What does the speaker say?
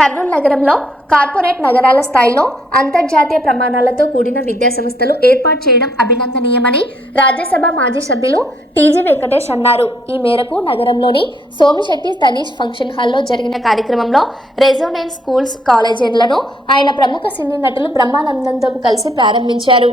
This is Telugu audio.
కర్నూలు నగరంలో కార్పొరేట్ నగరాల స్థాయిలో అంతర్జాతీయ ప్రమాణాలతో కూడిన విద్యా సంస్థలు ఏర్పాటు చేయడం అభినందనీయమని రాజ్యసభ మాజీ సభ్యులు టీజీ వెంకటేష్ అన్నారు. ఈ మేరకు నగరంలోని సోమిశెట్టి తనీష్ ఫంక్షన్ హాల్లో జరిగిన కార్యక్రమంలో రెజోనెన్స్ స్కూల్స్ కాలేజీలను ఆయన ప్రముఖ సినీ నటులు బ్రహ్మానందంతో కలిసి ప్రారంభించారు.